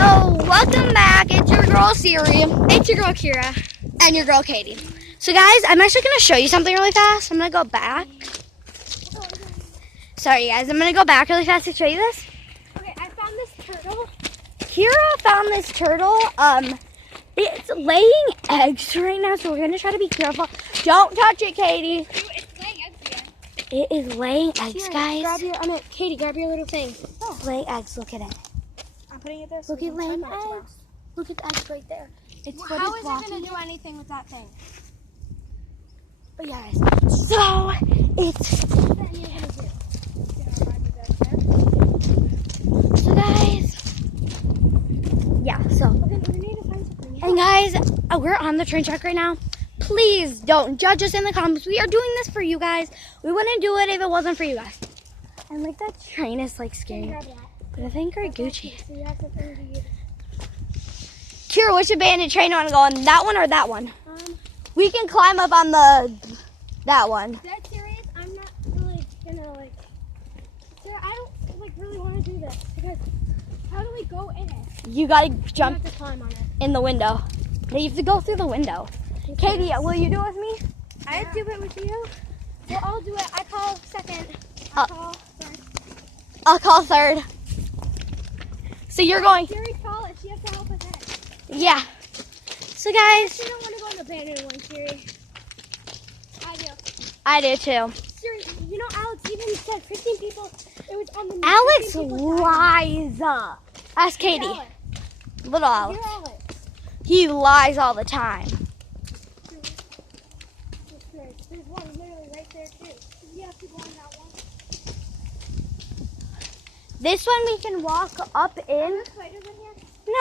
So, welcome back. It's your girl Siri. It's your girl Kira. And your girl Katie. So guys, I'm actually going to show you something really fast. I'm going to go back. Sorry guys, I'm going to go back really fast to show you this. Okay, I found this turtle. Kira found this turtle. It's laying eggs right now, so we're going to try to be careful. Don't touch it, Katie. It's laying eggs again. It is laying eggs, Here, guys. Katie, grab your little thing. Oh, laying eggs. Look at it. I'm putting it there. Look at laying eggs. Look at the eggs right there. It's How is it going to do anything with that thing? But yeah, guys. So it's. So guys. Yeah. So. And guys, we're on the train track right now. Please don't judge us in the comments. We are doing this for you guys. We wouldn't do it if it wasn't for you guys. And like that train is like scary. But I think we're Gucci. Kira, which abandoned train do you want to go on? That one or that one? We can climb up on that one. Dead serious? I'm not really gonna Sarah, I don't really want to do this because how do we go in it? You gotta jump You have to climb on it. in the window. You have to go through the window. Katie, will you do it with me? I'd do it with you. Well, I'll do it. I call second. I'll call third. So you're going. Siri, call it. She has to help us in. Yeah. So guys. You don't want to go on the abandoned one, Siri. I do. I do too. Siri, you know Alex even said 15 people. It was on the news, Alex 15 people lies. Ask Katie. Alex. Little Alex. You're Alex. He lies all the time. There's one literally right there too. You have to go on that one. This one we can walk up in. Are there spiders in here?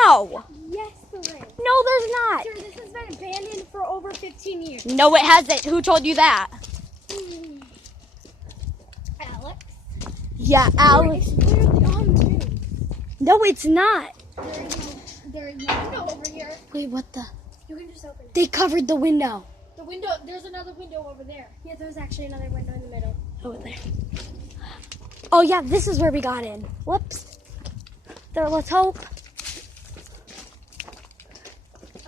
No. Yes, there is. No, there's not. Sir, this has been abandoned for over 15 years. No, it hasn't. Who told you that? Alex? Yeah, Alex. It's literally on the news. No, it's not. There's no window over here. Wait, what the? You can just open it. They covered the window. The window, there's another window over there. Yeah, there's actually another window in the middle. Over there. Oh, yeah, this is where we got in. Whoops. There, let's hope.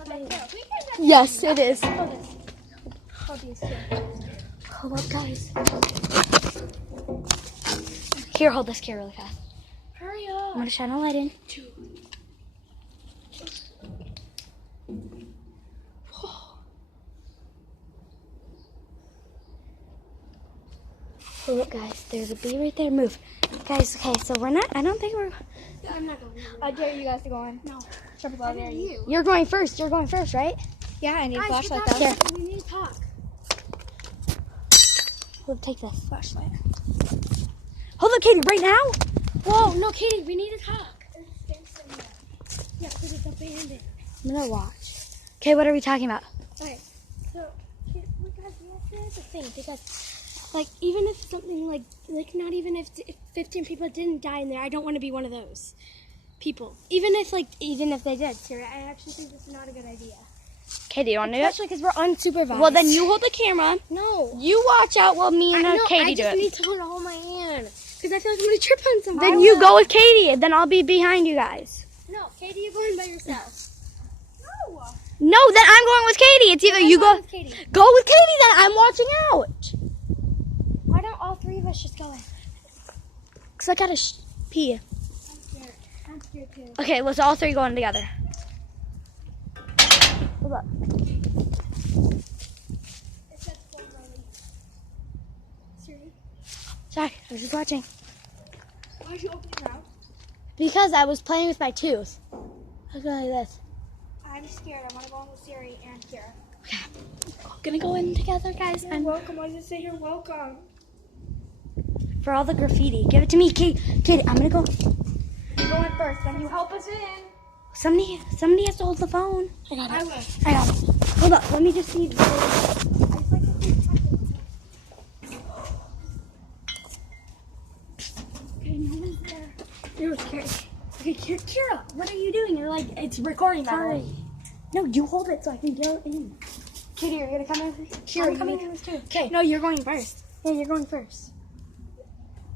Okay, yeah, we can Yes, it is. hold this. Hold these two. Hold up, guys. Here, hold this key really fast. Hurry I'm up. going to shine a light in. Hold up, guys. There's a bee right there. Move. Guys, okay, so we're not, I don't think we're, I'm not going. I dare you guys to go on. No. I dare you. you're going first. You're going first, right? Yeah, I need a flashlight though. Here. We need to talk. Hold up, take this flashlight. Hold up, Katie, right now? Whoa, no, Katie, we need to talk. Yeah, because it's abandoned. I'm going to watch. Okay, what are we talking about? Okay, so, guys, we have to think because, even if something not even if 15 people didn't die in there, I don't want to be one of those people. Even if they did, Sarah, I actually think this is not a good idea. Katie, you want to do it? Especially because we're unsupervised. Well, then you hold the camera. No. You watch out while me and Katie do I just it. need to hold my hand because I feel like I'm going to trip on something. Then you go with Katie, then I'll be behind you guys. No, Katie, you're going by yourself. No. No, then I'm going with Katie. It's either you go with Katie. Go with Katie, then I'm watching out. Why don't all three of us just go in? Because I got to pee. I'm scared. I'm scared too. Okay, let's all three go in together. Hold up. It says full release. Siri, Sorry, I was just watching. why did you open your mouth? Because I was playing with my tooth. I was going like this. I'm scared. I want to go in with Siri and Kira. Okay. We're going to go in together, guys. You're welcome. I just say you're welcome. For all the graffiti. Give it to me, Katie. Katie, I'm going to go. You go in first, then you help us in. Somebody has to hold the phone. I got it. I will. I got it. Hold up. Let me just see. Okay, no one's there. You're scared. Okay, Kira, what are you doing? You're like, it's recording that way. No, you hold it so I can go in. Katie, you're going to come in with me? Kira, I'm coming in with too. Okay. No, you're going first. Yeah, you're going first.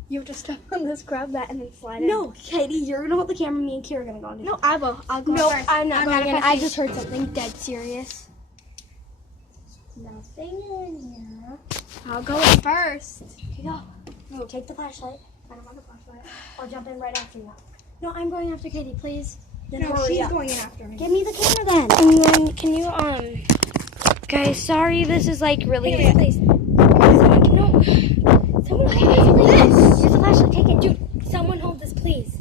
You have to step on this, grab that, and then slide it. No, Katie, you're gonna hold the camera. Me and Kira are gonna go on. No, I will. I'll go No, first. I'm not going going in. in. I just heard something dead serious. Nothing in here. I'll go in first. Okay, go. No, take the flashlight. I don't want a flashlight. I'll jump in right after you. No, I'm going after Katie, please. Then No, hurry she's up. going in after me. Give me the camera then. And then, can you, Guys, sorry, this is like really. wait, please. No. Someone hold this. Here's the flashlight. Take it, Dude, someone hold this, please.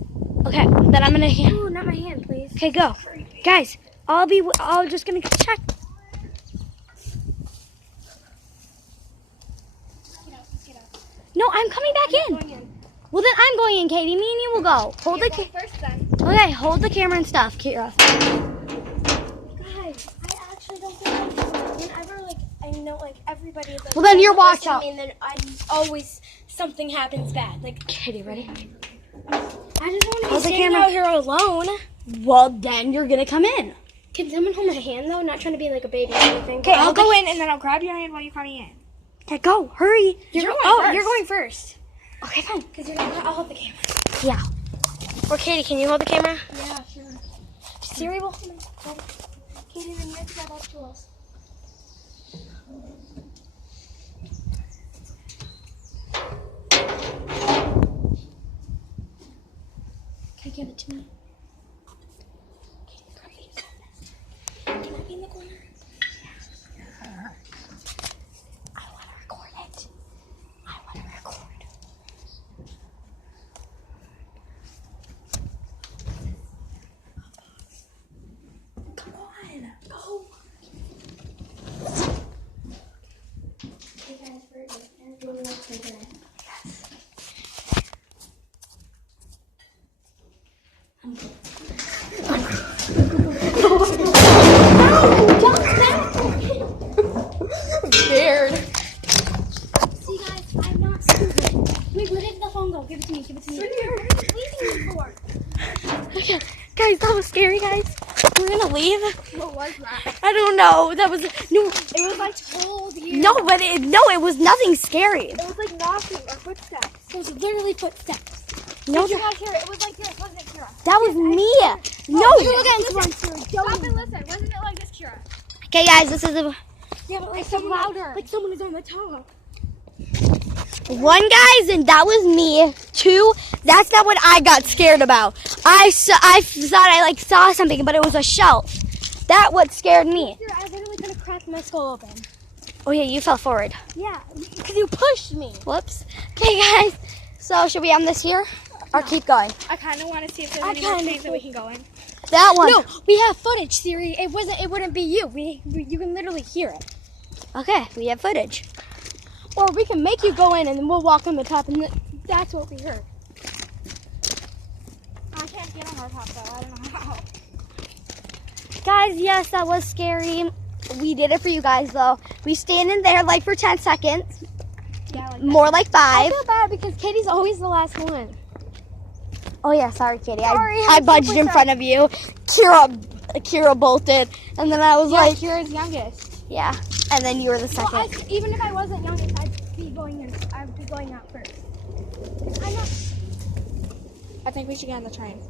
Okay, then I'm gonna hand. No, not my hand, please. Okay, go, guys. I'll just gonna check. Get out. No, I'm coming back in. Going in. Well, then I'm going in, Katie. Me and you will go. Hold the. First then. Okay, hold the camera and stuff, Kira. Guys, I actually don't think I do. Whenever, like, I know, like, everybody is like, Well, then you're watch listen to out. me, and then I always, something happens bad. Like, Katie, ready? I just don't want to be Hold the standing camera. out here alone. Well, then you're gonna come in. Can someone hold my hand, though? Not trying to be, like, a baby or anything. Okay, I'll go in and then I'll grab your hand while you're coming in. Okay, go. Hurry. You're going oh, first. you're going first. Okay, fine. Because I'll hold the camera. Yeah. Or Katie, can you hold the camera? Yeah, sure. Siri will hold it. Katie, then you have to grab all the tools. Can you give it to me? Can I be in the corner? I want to record it. I want to record. Come on. Go. Hey guys, we're doing this today. Yes. I'm scared. See guys, I'm not stupid. Wait, where did the phone go? Give it to me, give it to me. What are you leaving me for? Okay, guys, that was scary, guys. We're gonna leave. What was that? I don't know. That was no. It was like told you. No, but it was nothing scary. It was like knocking or footsteps. It was literally footsteps. No, Did you guys hear it? It was like this, wasn't it, Kira? that was me. No. Stop and listen. Wasn't it like this, Kira? Okay, guys, this is Yeah, but like someone louder. Like someone is on the top. one, guys, and that was me. Two, that's not what I got scared about. I thought I like saw something, but it was a shelf. That what scared me. Kira, I literally could have cracked my skull open. Oh yeah, you fell forward. Yeah, because you pushed me. Whoops. Okay, guys. So should we end this here, or keep going? I kind of want to see if there's I any more kinda things that we can go in. That one. No, we have footage, Siri. It wouldn't be you. You can literally hear it. Okay, we have footage. Or we can make you go in and then we'll walk on the top and that's what we heard. I can't get on our top though. I don't know how. Guys, yes, that was scary. We did it for you guys, though. We stand in there like for 10 seconds. Yeah, like More like I 5. feel bad because Katie's always the last one. Oh yeah, sorry, Katie. Sorry, I I'm budged super in front of you. Kira bolted, and then I was Yeah, like, Kira's youngest. yeah. And then you were the Well, second. even if I wasn't youngest, I'd be going out first. I'm not. I think we should get on the train.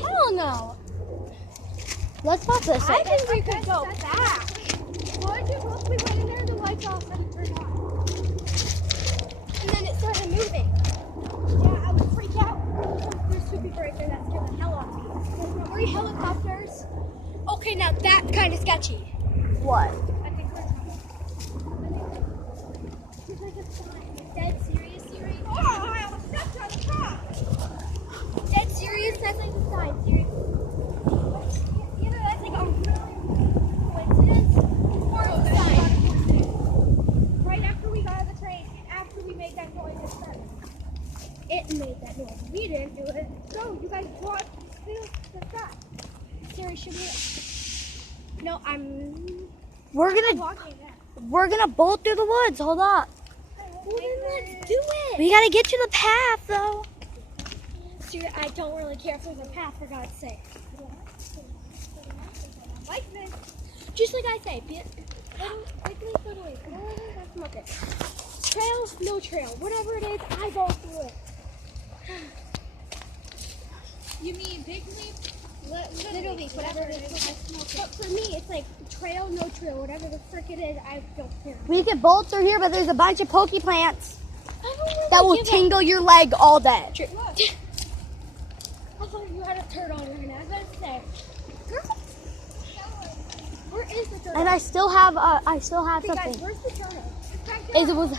Hell no. Let's pop this. I in. think we could go back. Why did you we went in there and the lights all suddenly turned on? And then it started moving. Yeah, I would freak out. There's 2 people right there that scared the hell out of me. There's 3 helicopters. Okay, now that's kind of sketchy. What? I think we're There's like a sign. Dead serious, Siri. Oh, I almost stepped on the top. Dead serious, that's like the sign, Siri. Either that's like a really coincidence or a sign. Right after we got on the train, after we made that noise, it started. It made that noise. We didn't do it. No, you guys brought the stuff. Siri, should we? No, I'm We're gonna Walking now. bolt through the woods. Hold up. Well, then let's do it. We gotta get to the path, though. Siri, I don't really care if there's a path, for God's sake. Like this. Just like I say, literally, that's okay. Trails, no trail. Whatever it is, I go through it. You mean big leap? Little leaf, whatever it is. But for me, it's like trail, no trail, whatever the frick it is, I don't care. We could bolt through here, but there's a bunch of pokey plants I don't really that will give a- tingle your leg all day. Look. I thought you had a turtle in there. I was going to say, girl, where is the turtle? And I still have Hey, guys, something. where's the turtle? Is it was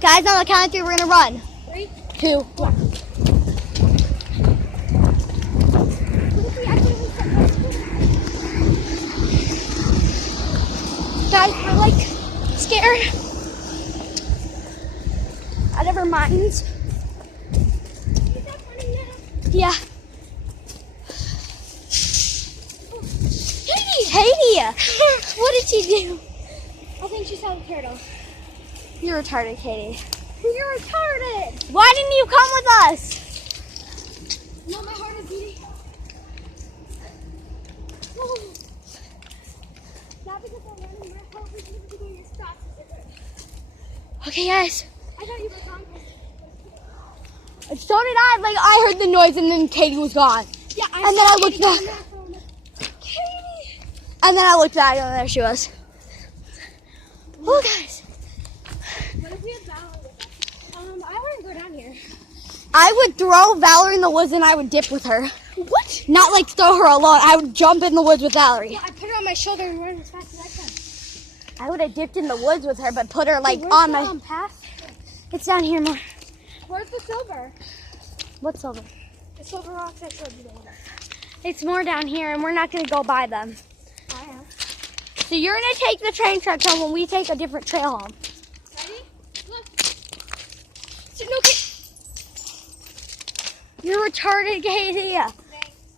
guys on the count of 3, we're gonna run. 3, 2, 1. What if we actually Guys, we're like scared. Never mind. Is that funny now? Yeah. Katie! What did she do? I think she saw the turtle. You're retarded, Katie. You're retarded! Why didn't you come with us? No, my heart is beating. Not because I'm running, my heart is beating. Your stocks is Okay, guys. I thought you were gone. So did I. Like, I heard the noise and then Katie was gone. Yeah, And then I looked back. Katie! And then I looked back and there she was. Oh, guys. What if we had Valerie with us? I want to go down here. I would throw Valerie in the woods and I would dip with her. What? Not like throw her alone. I would jump in the woods with Valerie. Yeah, I put her on my shoulder and run as fast as I can. I would have dipped in the woods with her, but put her like Where's on the, my. path? It's down here more. Where's the silver? What's over? The silver rocks I showed you later. It's more down here, and we're not gonna go by them. I am. So you're gonna take the train track home when we take a different trail home. Ready? Look. So, no, You're retarded, Katie.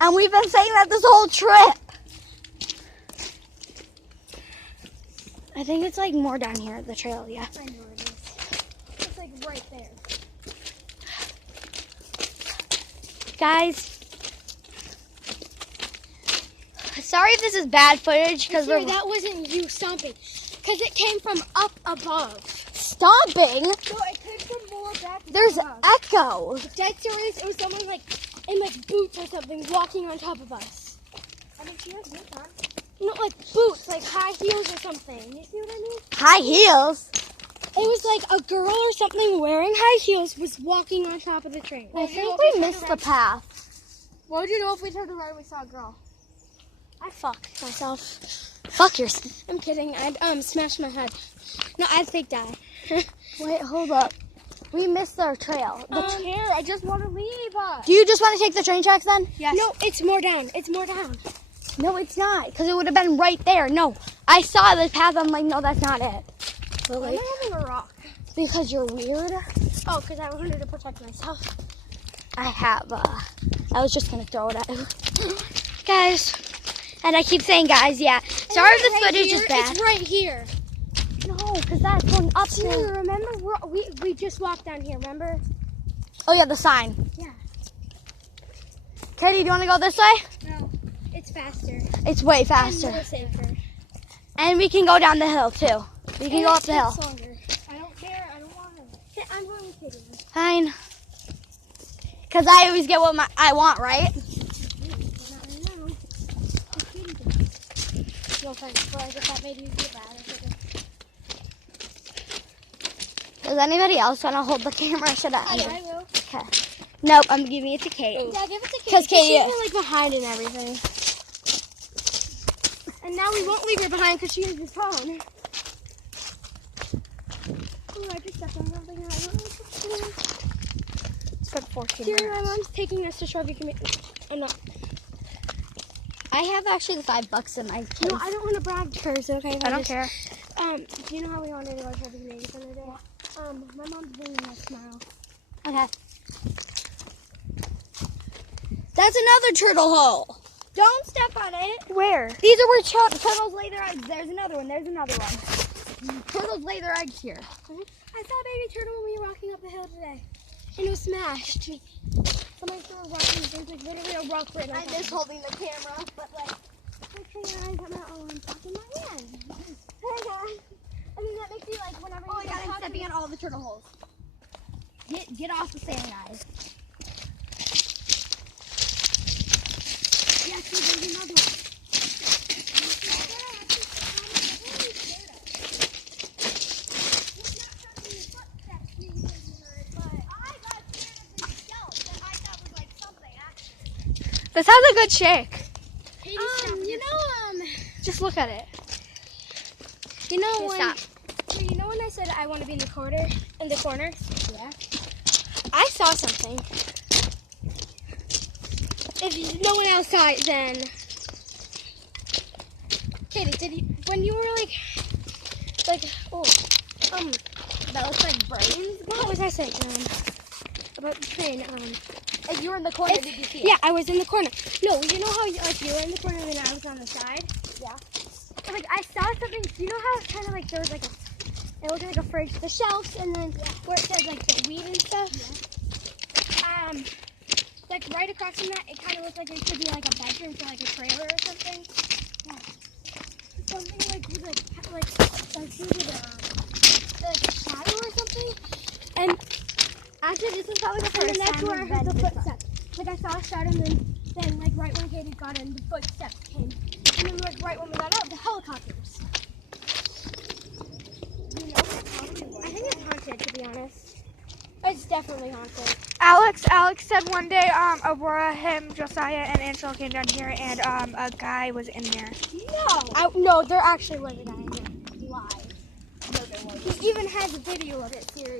And we've been saying that this whole trip. I think it's like more down here at the trail, yeah. I know it is. It's like right there. Guys, sorry if this is bad footage because Sorry, we're that wasn't you stomping. Because it came from up above. stomping. No, it came from more back There's above. echo. Dead serious, it was someone like in like boots or something walking on top of us. I mean, she has boots on. No, like boots, like high heels or something. You see what I mean? High heels. It was like a girl or something wearing high heels was walking on top of the train. I think we missed the path. What would you know if we turned around and we saw a girl? I fucked myself. Fuck yourself. I'm kidding. I'd smash my head. No, I'd fake die. Wait, hold up. We missed our trail. Here, I just want to leave us. Do you just want to take the train tracks then? Yes. No, it's more down. It's more down. No, it's not. Because it would have been right there. No. I saw the path. I'm like, no, that's not it. But Why like, am I having a rock? because you're weird. Oh, because I wanted to protect myself. I was just going to throw it at you. Guys. And I keep saying guys, yeah. Sorry if this footage is bad. It's right here. No, because that's going up See, to. remember? We just walked down here, remember? Oh, yeah, the sign. Yeah. Katie, do you want to go this way? No. It's faster. It's way And faster. more safer. And we can go down the hill, too. We can go up the hill. Longer. I don't care. I don't want to. I'm going with Katie. Fine. Because I always get what I want, right? No offense, but I guess that made me feel bad. Does anybody else want to hold the camera? Should I? I will. Okay. Nope, I'm giving it to Katie. Yeah, give it to Katie. 'Cause Katie- she's like behind and everything. And now we won't leave her behind because she has this phone. Oh, I just stepped on something and I don't know what to do. It's for 14 Here, my minutes. mom's taking us to Sharpie Committee. I'm not. I have actually the $5 in my case. No, I don't want to brag to hers, okay? if I don't just- care. Do you know how we wanted to go to Sharpie Committee the other day? My mom's bringing us tomorrow. Okay. That's another turtle hole. Don't step on it. Where? These are where turtles lay their eggs. There's another one. There's another one. Turtles lay their eggs here. I saw a baby turtle when we were walking up the hill today. And it was smashed. Somebody threw a rock and it was like literally a rock right on I top. miss holding the camera, but like, Okay, guys, I'm not all I'm talking my hand. Hey guys. I mean, that makes me like whenever oh my you god, guys I'm talk to stepping me. on all the turtle holes. Get off the sand, guys. This has a good shake. Just look at it. You know when? Stop. So you know when I said I want to be in the corner? Yeah. I saw something. If no one else saw it, then. Katie, when you were That looks like brains. what was I saying? About the train. If you were in the corner, did you see it? Yeah, I was in the corner. No, you know how you were in the corner and then I was on the side? Yeah. But, I saw something. Do you know how it's kind of there was it looked like a fridge, the shelves, and then where it said the weed and stuff? Yeah. Right across from that, it kind of looked like it could be a bedroom for a trailer or something. Yeah. Something with a shadow or something. And Actually, this is probably the And first then that's time where I we've heard been the this footsteps. I saw a shadow, and then right when Katie got in, the footsteps came. And then right when we got out, the helicopters. You know what it probably was? I think it's haunted, to be honest. It's definitely haunted. Alex said one day, Aurora, him, Josiah, and Angela came down here, and a guy was in there. No, there actually was a guy in there. Live. No, there wasn't. He even has a video of it, Siri.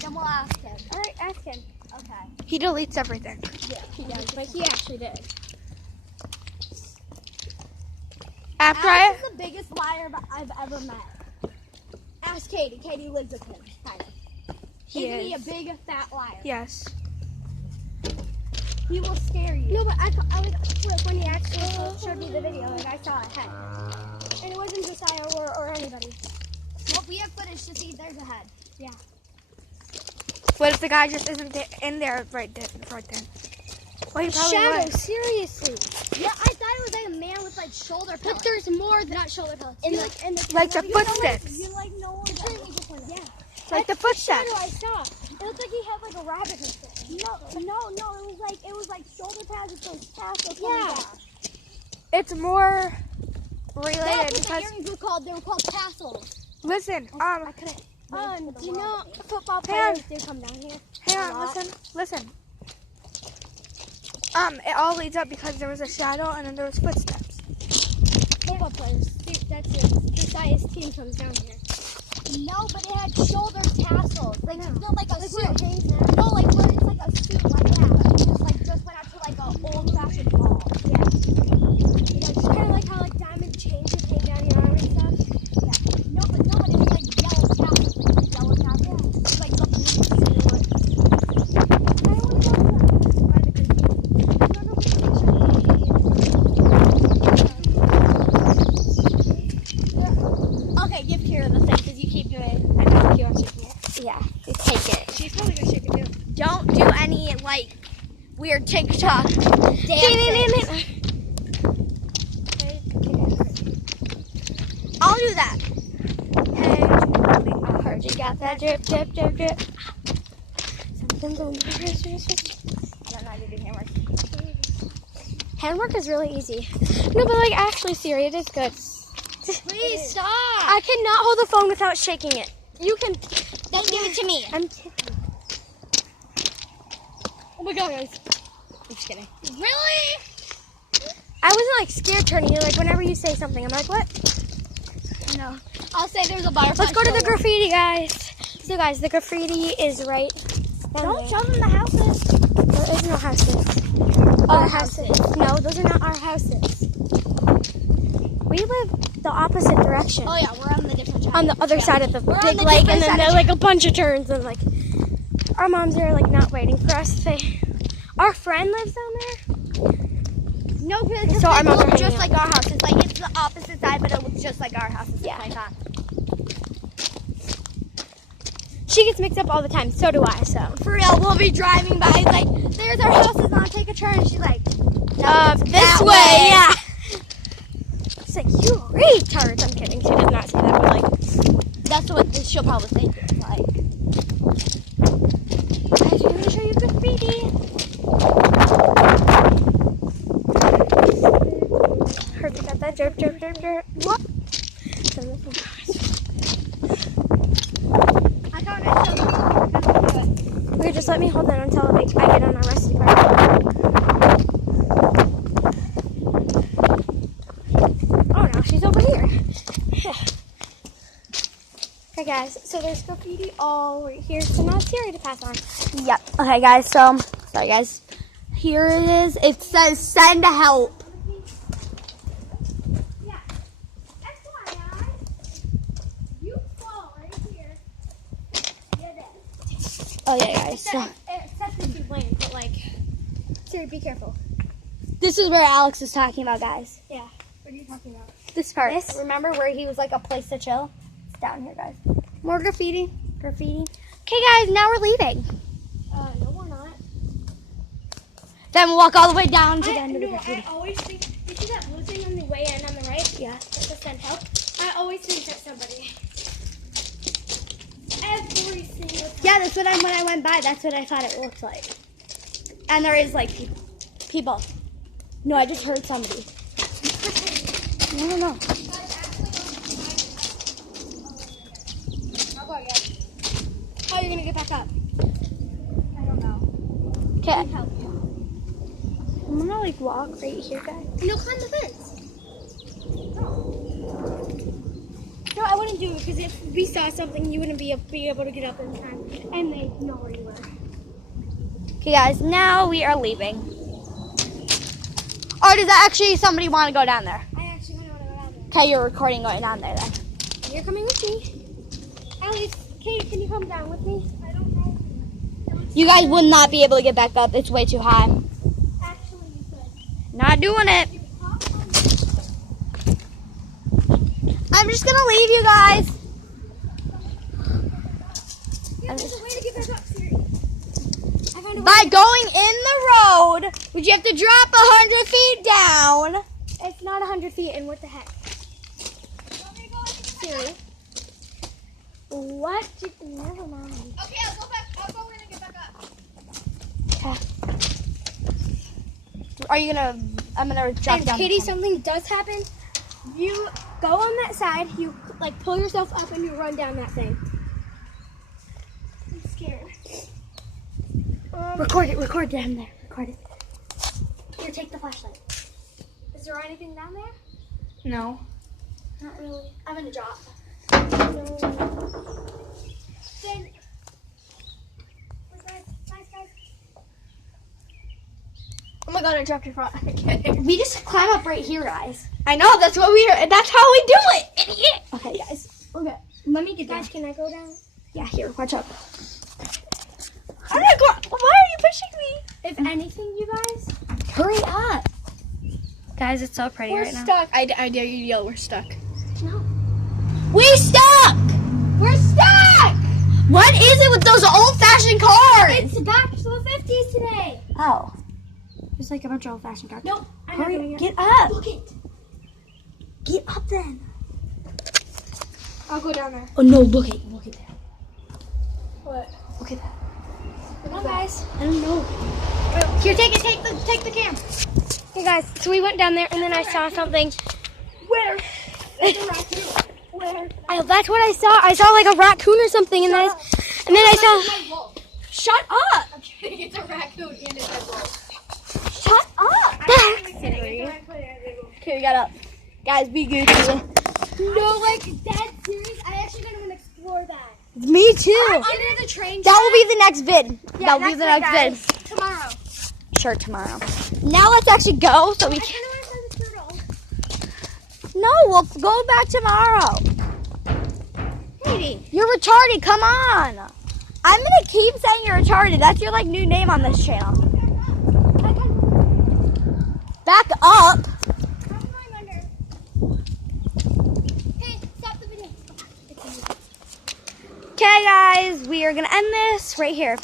Then we'll ask him. All right, ask him. Okay. He deletes everything. Yeah, he does, but he actually did. After Alex is the biggest liar I've ever met. Ask Katie. Katie lives with him. Kind of. Isn't he a big fat liar? Yes. He will scare you. No, but I was when he actually showed me the video, I saw a head. And it wasn't Josiah or anybody. Well, we have footage to see there's a head. Yeah. What if the guy just isn't in there right then? Well, he probably Shadow, was. seriously. Yeah, I thought it was like a man with like shoulder But pellets. there's more than not shoulder pellets. In Like the footsteps. You like no one. Yeah. Like the footsteps. Shadow I saw. It looked like he had a rabbit or something. No. It was like shoulder pads with those tassels. Yeah. It's more That's related what the because earrings were called. They were called tassels. listen. I couldn't. Do you know football Hang on. players do come down here? Hang A on. lot. Listen. It all leads up because there was a shadow and then there was footsteps. Football players. That's it. Josiah's team comes down here. No, but it had shoulder tassels. Like it's not like a Where suit. it hangs there. No, like where it's like a suit like that. Just went out to like an old fashioned ball. Yeah. It's kind of like how diamond chains would hang down your arm and stuff. Yeah. No, but it was like yellow tassels. Like yellow tassels. It's like something you can see in the woods. I want to go by the Okay, give Kira the thing because you keep doing it. I know you are shaking it. Yeah, you take it. She's probably gonna shake it too. Don't do any like weird TikTok dances. I'll do that. Hey, I heard you got that drip, drip, drip, drip. Something's on my wrist. I don't know how to do handwork. Handwork is really easy. No, but actually, Siri, it is good. Please stop. I cannot hold the phone without shaking it. You can. Don't give it to me. I'm kidding. Oh my god, guys. I'm just kidding. Really? I wasn't scared turning you. Whenever you say something, I'm like, what? No. I'll say there's a butterfly. Let's go to the shoulder. graffiti, guys. So, guys, the graffiti is right down Don't there. show them the houses. There is no houses. Our houses. No, those are not our houses. We live the opposite direction. Oh yeah, we're on the different side. On the other side of the We're on big the lake, different and then side there's of a bunch of turns, and our moms are not waiting for us. Our friend lives down there. No, because So our it moms are looks hanging just out. like our house. It's like it's the opposite side, but it looks just like our house. It's Yeah. like that. She gets mixed up all the time. So do I. So For real, we'll be driving by. It's like, there's our houses. Now take a turn. She's like, no, it's this that way, yeah. It's you retards. I'm kidding. She does not say that, but That's what she'll probably say. Like, guys, I'm gonna show you graffiti. Heard you got that drip, drip, drip, drip. What? I thought I showed you. Okay, just let me hold that until I get on our rusty part. guys, so there's graffiti all right here, so now it's Siri to pass on. Yep. Okay, guys. So, sorry, guys. Here it is. It says send help. Yeah. FYI, you fall right here. You're dead. Oh yeah, guys. So, Except if you land, but like, Siri, be careful. this is where Alex is talking about, guys. Yeah. What are you talking about? This part. This? Remember where he was like a place to chill? It's down here, guys. More graffiti. Graffiti. Okay, guys. Now we're leaving. No, we're not. Then we'll walk all the way down to the end of the I graffiti. always think, you see that blue thing on the way and on the right? Yeah. That's a send help. I always think that's somebody. Every single time. Yeah, that's what when I went by, that's what I thought it looked like. And there is like people. No, I just heard somebody. No, no. How are you gonna get back up? I don't know. Okay. Help you. I'm gonna like walk right here, guys. No, climb the fence. No, I wouldn't do it because if we saw something, you wouldn't be able to get up in time, and they know where you were. Okay, guys. Now we are leaving. Or does that actually somebody want to go down there? I actually want to go down there. Okay, you're recording going down there then. You're coming with me. Alex, Kate, can you come down with me? I don't know. You guys would not be able to get back up. It's way too high. Actually, you could. Not doing it. You hop on I'm just gonna leave you guys. Yeah, there's a way to get back up, Siri. I found a way. By going in the road, which you have to drop 100 feet down. It's not 100 feet, and what the heck? Siri. What? Never mind. Okay, I'll go back. I'll go in and get back up. Okay. Are you gonna? I'm gonna drop And down. Katie, the something does happen. You go on that side, you like pull yourself up, and you run down that thing. I'm scared. Record it. Record down there. Record it. Here, take the flashlight. Is there anything down there? No. Not really. I'm gonna drop. No. Then, guys. Oh my god, I dropped your front. I'm kidding. We just climb up right here, guys. I know, that's what we are. That's how we do it, idiot. Okay, guys. Okay. Let me get down. Guys, can I go down? Yeah, here. Watch out. I'm not going. Why are you pushing me? If anything, you guys, Hurry up. Guys, it's so pretty We're right now. stuck. I dare you to yell, we're stuck. We stuck. we're stuck. What is it with those old-fashioned cars? It's back to the 50s today. Oh. There's like a bunch of old-fashioned cars. Nope. I'm not doing Hurry, it. get up. Look it. Get up then. I'll go down there. Oh no, look at that. What? Look at that. Come on, guys. I don't know. Here, take the camera. Hey guys, so we went down there and then I saw something. Where? It's a raccoon. Where? That's what I saw. I saw like a raccoon or something, and then I saw. Shut up! I'm kidding, it's a raccoon and it's a wolf. Shut up! Okay, we got up. Guys, be good. No, like dead serious. I actually gonna want to explore that. Me too. Under the train. That will be the next vid. Yeah, That will be the next vid. Tomorrow. Sure, tomorrow. Now let's actually go so we I can. kind of want to play the turtle. No, we'll go back tomorrow. Katie. You're retarded. Come on. I'm gonna keep saying you're retarded. That's your like new name on this channel. Back up. I'm going under. Hey, stop the video. Okay, guys, we are gonna end this right here.